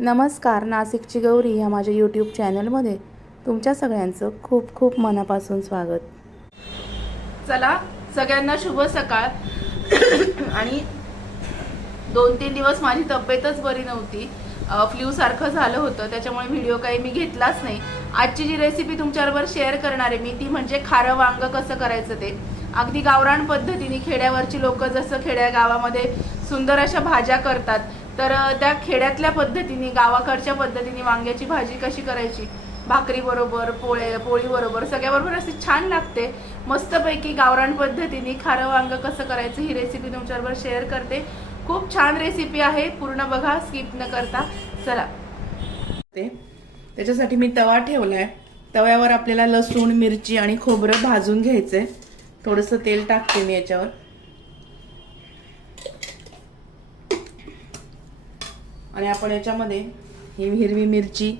नमस्कार, नाशिकची गौरी ह्या माझ्या यूट्यूब चॅनलमध्ये तुमच्या सगळ्यांचं खूप खूप मनापासून स्वागत। चला सगळ्यांना शुभ सकाळ। आणि 2-3 दिवस माझी तब्येतच बरी नव्हती, फ्लू सारखं झालं होतं, त्याच्यामुळे व्हिडिओ काही मी घेतलाच नाही। आजची जी रेसिपी तुमच्याबरोबर शेअर करणार आहे मी ती म्हणजे खारं वांग कसं करायचं ते अगदी गावरान पद्धतीने। खेड्यावरची लोक जसं खेड्या गावामध्ये सुंदर अशा भाज्या करतात, तर त्या खेड्यातल्या पद्धतीने गावाकडच्या पद्धतीने वांग्याची भाजी कशी करायची, भाकरी बरोबर पोळी बरोबर सगळ्याबरोबर अशी छान लागते। मस्तपैकी गावरान पद्धतीने खारं वांग कसं करायचं ही रेसिपी तुमच्याबरोबर शेअर करते। खूप छान रेसिपी आहे, पूर्ण बघा, स्किप न करता। चला, त्याच्यासाठी मी तवा ठेवलाय। तव्यावर आपल्याला लसूण, मिरची आणि खोबरं भाजून घ्यायचंय। थोडंसं तेल टाकते मी याच्यावर। आणि आपण याच्यामध्ये ही हिरवी मिरची,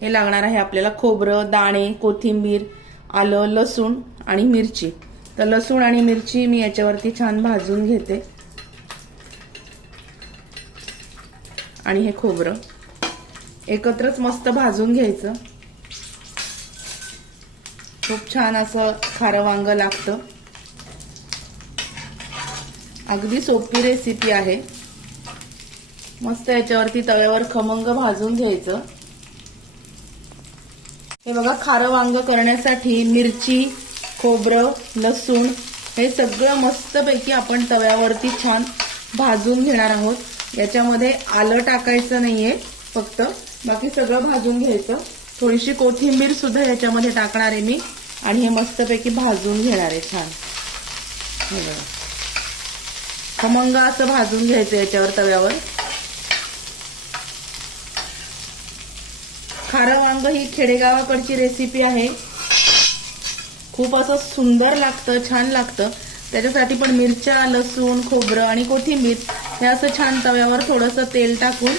हे लागणार आहे आपल्याला, खोबरं, दाणे, कोथिंबीर, आलं, लसूण आणि मिरची। तर लसूण आणि मिरची मी याच्यावरती छान भाजून घेते। आणि हे खोबरं एकत्रच मस्त भाजून घ्यायचं। खूप छान असं खारं वांग लागतं। अगदी सोपी रेसिपी आहे। मस्त याच्यावरती तव्यावर खमंग भाजून घ्यायचं। हे बघा, खारं वांग करण्यासाठी मिरची, खोबरं, लसूण हे सगळं मस्तपैकी आपण तव्यावरती छान भाजून घेणार आहोत। याच्यामध्ये आलं टाकायचं नाहीये, फक्त बाकी सगळं भाजून घ्यायचं। थोडीशी कोथिंबीर सुद्धा याच्यामध्ये टाकणार आहे मी आणि हे मस्तपैकी भाजून घेणार आहे छान। हे बघा, खमंग असं भाजून घ्यायचं याच्यावर तव्यावर। खारं वांग ही खेडेगावाकडची रेसिपी आहे। खूप असं सुंदर लागतं, छान लागतं। त्याच्यासाठी पण मिरच्या, लसूण, खोबरं आणि कोथिंबीर हे असं छान तव्यावर थोडंसं तेल टाकून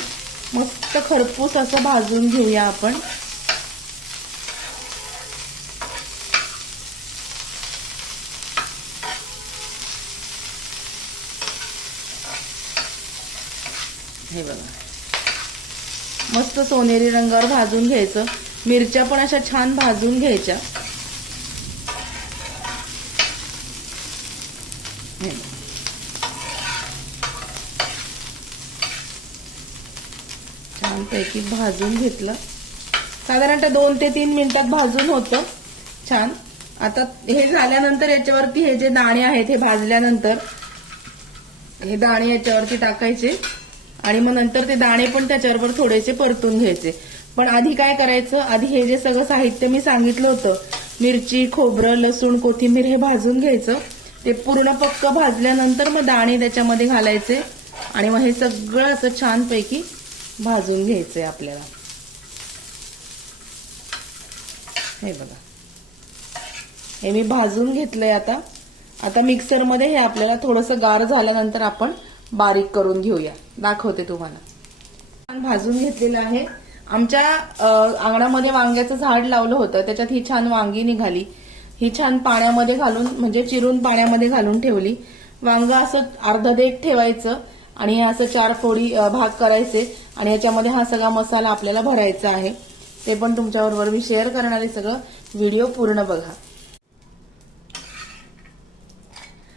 मस्त खरपूस असं भाजून घेऊया आपण। हे बघा, मस्त सोनेरी रंगावर भाजून घ्यायचं। मिरच्या पण अशा छान भाजून घ्यायच्या। छानपैकी भाजून घेतलं, साधारणतः 2 ते 3 मिनिटात भाजून होतं छान। आता हे झाल्यानंतर याच्यावरती हे जे दाणे आहेत हे भाजल्यानंतर हे दाणे याच्यावरती टाकायचे आणि मग नंतर ते दाणे पण त्याच्याबरोबर थोडेसे परतून घ्यायचे। पण आधी काय करायचं, आधी हे जे सगळं साहित्य मी सांगितलं होतं, मिरची, खोबरं, लसूण, कोथिंबीर हे भाजून घ्यायचं। ते पूर्ण पक्क भाजल्यानंतर मग दाणे त्याच्यामध्ये घालायचे आणि मग हे सगळं असं छानपैकी भाजून घ्यायचंय आपल्याला। हे बघा, हे मी भाजून घेतलंय। आता मिक्सरमध्ये हे आपल्याला थोडंसं गार झाल्यानंतर आपण बारीक करून घेऊया, दाखवते तुम्हाला। भाजून घेतलेलं आहे। आमच्या अंगणामध्ये वांग्याचं झाड लावलं होतं, त्याच्यात ही छान वांगी निघाली। ही छान पाण्यामध्ये घालून, म्हणजे चिरून पाण्यामध्ये घालून ठेवली। वांग असं अर्धा देठ ठेवायचं आणि असं 4 फोडी भाग करायचे आणि याच्यामध्ये हा सगळा मसाला आपल्याला भरायचा आहे। ते पण तुमच्याबरोबर मी शेअर करणार आहे, सगळं व्हिडिओ पूर्ण बघा।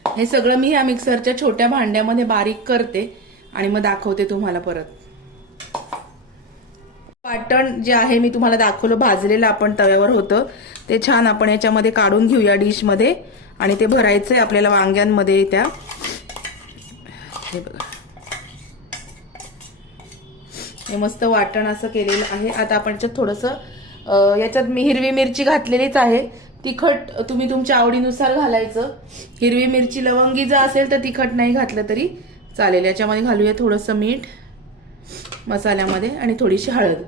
हे सगळं मी ह्या मिक्सरच्या छोट्या भांड्यामध्ये बारीक करते आणि मग दाखवते तुम्हाला परत। वाटण जे आहे मी तुम्हाला दाखवलं, भाजलेलं आपण तव्यावर होतं, ते छान आपण याच्यामध्ये काढून घेऊया डिश मध्ये आणि ते भरायचंय आपल्याला वांग्यांमध्ये त्या। हे बघा, हे मस्त वाटण असं केलेलं आहे। आता आपण थोडंसं याच्यात मी हिरवी मिरची घातलेलीच आहे। तिखट तुम्ही तुमच्या आवडीनुसार घालायचं। हिरवी मिरची लवंगी जर असेल तर तिखट नाही घातलं तरी चालेल। याच्यामध्ये घालूया थोडंसं मीठ मसाल्यामध्ये आणि थोडीशी हळद।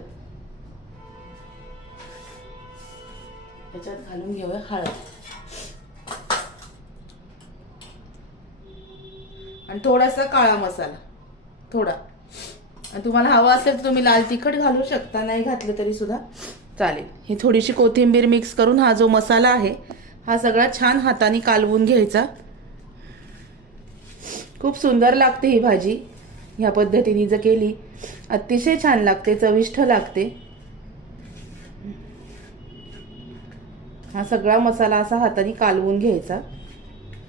याच्यात घालून घेऊया हळद आणि थोडासा काळा मसाला, थोडा। तुम्हाला हवा असेल तर तुम्ही लाल तिखट घालू शकता, नाही घातलं तरी सुद्धा चालेल। ही थोडीशी कोथिंबीर मिक्स करून हा जो मसाला आहे हा सगळा छान हाताने कालवून घ्यायचा। खूप सुंदर लागते ही भाजी। ह्या पद्धतीने जर केली अतिशय छान लागते, चविष्ट लागते. हा सगळा मसाला असा हाताने कालवून घ्यायचा.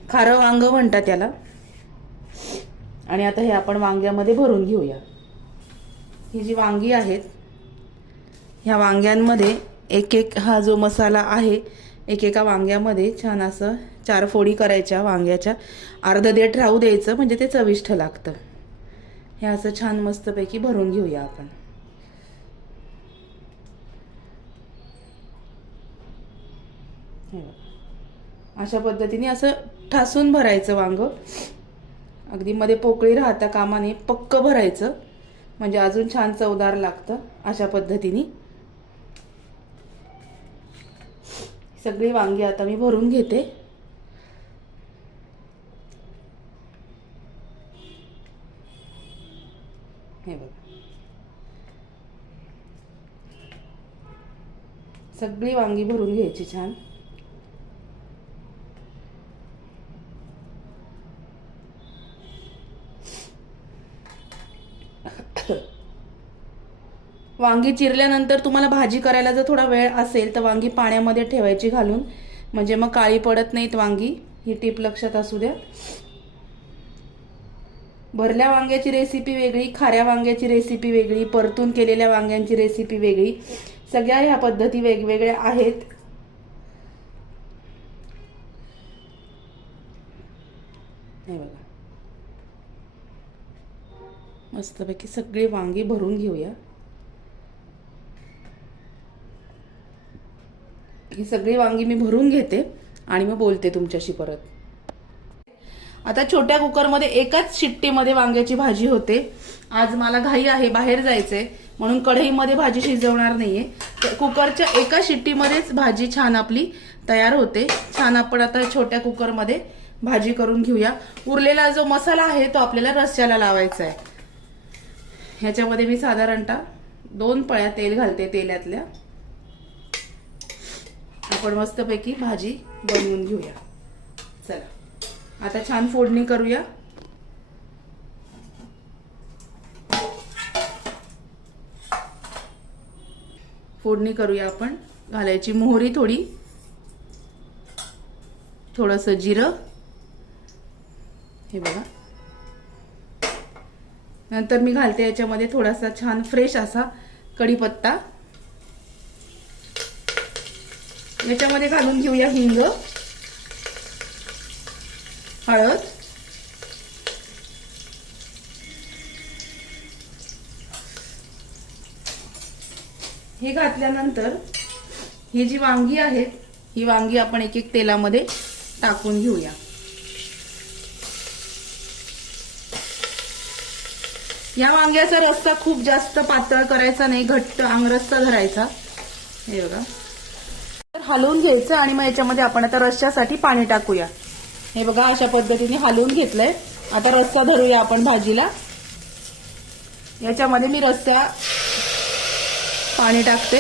खारं वांग म्हणतात त्याला. आणि आता हे आपण वांग्यामध्ये भरून घेऊया. ही जी वांगी आहेत ह्या वांग्यांमध्ये एक एक हा जो मसाला आहे एकेका वांग्यामध्ये छान असं 4 फोडी करायच्या वांग्याच्या. अर्ध देठ राहू द्यायचं म्हणजे ते चविष्ट लागतं. हे असं छान मस्तपैकी भरून घेऊया आपण. अशा पद्धतीने असं ठासून भरायचं वांग. अगदी मध्ये पोकळी राहता कामा नये, पक्क भरायचं म्हणजे अजून छान चवदार लागतं. अशा पद्धतीने सगळी वांगी आता मी भरून घेते. हे बघा, सगळी वांगी भरून घ्यायची छान. वांगी चिरल्यानंतर तुम्हाला भाजी करायला जर थोडा वेळ असेल तर वांगी पाण्यामध्ये ठेवायची घालून, म्हणजे मग काळी पडत नाहीत वांगी. ही टिप लक्षात असू द्या. भरल्या वांग्याची रेसिपी वेगळी, खाऱ्या वांग्याची रेसिपी वेगळी, परतून केलेल्या वांग्यांची रेसिपी वेगळी. सगळ्या ह्या पद्धती वेगवेगळ्या आहेत. हे बघा, मस्तपैकी सगळी वांगी भरून घेऊया. ही सगळी वांगी मी भरून घेते आणि मग बोलते तुमच्याशी परत. आता छोट्या कुकरमध्ये एकाच शिट्टीमध्ये वांग्याची भाजी होते. आज मला घाई आहे, बाहेर जायचंय म्हणून कढईमध्ये भाजी शिजवणार नाहीये. कुकरच्या एका शिट्टीमध्येच भाजी छान आपली तयार होते. छान आपण आता छोट्या कुकरमध्ये भाजी करून घेऊया. उरलेला जो मसाला आहे तो आपल्याला रस्स्याला लावायचा आहे. ह्याच्यामध्ये मी साधारणतः 2 पळ्या तेल घालते तेलातल्या. आपण मस्तपैकी भाजी बनवून घेऊया. चला आता छान फोडणी करूया. फोडणी करूया आपण. घालायची मोहरी थोडी, थोडंसं जिरं, हे बघा. नंतर मी घालते याच्यामध्ये थोडासा छान फ्रेश असा कढीपत्ता. याच्यामध्ये घालून घेऊया हिंग, हळद, हे घातल्यानंतर ही जी वांगी आहेत ही वांगी आपण एक एक तेलामध्ये टाकून घेऊया. या वांग्याचा रस्सा खूप जास्त पातळ करायचा नाही, घट्ट आंगरस्सा धरायचा. हे बघा, हलवून घ्यायचं आणि मग याच्यामध्ये आपण आता रस्स्यासाठी पाणी टाकूया. हे बघा, अशा पद्धतीने हलवून घेतलंय. आता रस्सा धरूया आपण भाजीला. याच्यामध्ये मी रस्सा पाणी टाकते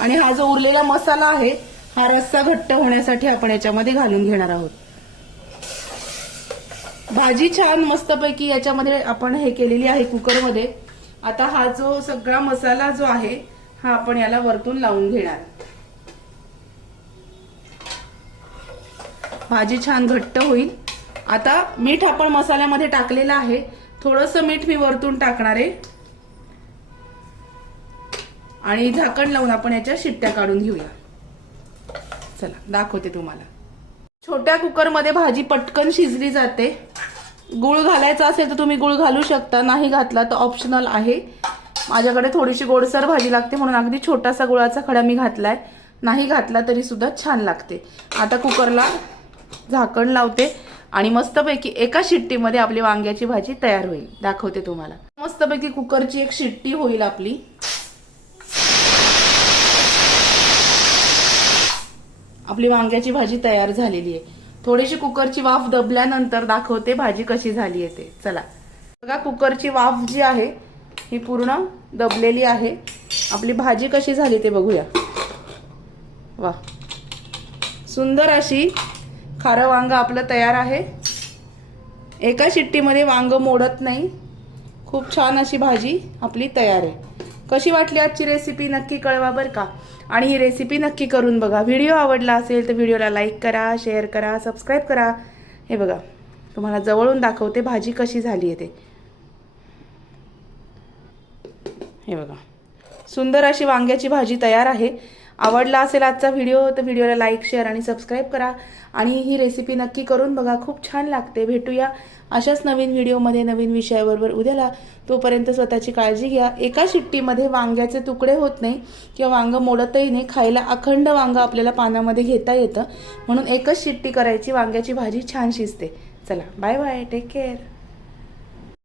आणि हा जो उरलेला मसाला आहे हा रस्सा घट्ट होण्यासाठी आपण याच्यामध्ये घालून घेणार आहोत. भाजी छान मस्तपैकी याच्यामध्ये आपण हे केलेली आहे कुकरमध्ये. आता हा जो सगळा मसाला जो आहे हा आपण याला वरतून लावून घेणार. भाजी छान घट्ट होईल. आता मीठ आपण मसाल्यामध्ये टाकलेलं आहे, थोडंसं मीठ मी वरतून टाकणार आहे आणि झाकण लावून आपण याच्या शिट्ट्या काढून घेऊया. चला दाखवते तुम्हाला. छोट्या कुकरमध्ये भाजी पटकन शिजली जाते. गुळ घालायचा असेल तर तुम्ही गुळ घालू शकता, नाही घातला तर ऑप्शनल आहे. माझ्याकडे थोडीशी गोडसर भाजी लागते म्हणून अगदी छोटासा गुळाचा खडा मी घातलाय. नाही घातला तरी सुद्धा छान लागते. आता कुकरला झाकण लावते आणि मस्तपैकी एका शिट्टीमध्ये आपली वांग्याची भाजी तयार होईल. दाखवते तुम्हाला. मस्तपैकी कुकरची एक शिट्टी होईल आपली. आपली वांग्याची भाजी तयार झालेली आहे. थोडीशी कुकरची वाफ दबल्यानंतर दाखवते भाजी कशी झाली आहे ते. चला बघा, कुकरची वाफ जी आहे ही पूर्ण दबलेली आहे. आपली भाजी कशी झाली ते बघूया. वा, सुंदर अशी खारं वांग आपलं तयार आहे. एका शिट्टीमध्ये वांग मोडत नाही. खूप छान अशी भाजी आपली तयार आहे. कशी वाटली आजची रेसिपी नक्की कळवा बरं का. आणि ही रेसिपी नक्की करून बघा. व्हिडिओ आवडला असेल तर व्हिडिओला लाईक करा, शेअर करा, सबस्क्राईब करा. हे बघा तुम्हाला जवळून दाखवते भाजी कशी झाली आहे ते. हे बघा सुंदर अशी वांग्याची भाजी तयार आहे. आवडला असेल आजचा व्हिडिओ तर व्हिडिओला लाईक, शेअर आणि सबस्क्राईब करा. आणि ही रेसिपी नक्की करून बघा. खूप छान लागते. भेटूया अशाच नवीन व्हिडिओमध्ये नवीन विषयाबरोबर उद्याला. तोपर्यंत स्वतःची काळजी घ्या. एका शिट्टीमध्ये वांग्याचे तुकडे होत नाही किंवा वांग मोडतही नाही. खायला अखंड वांग आपल्याला पानामध्ये घेता येतं. म्हणून एकच शिट्टी करायची, वांग्याची भाजी छान शिजते. चला बाय बाय, टेक केअर.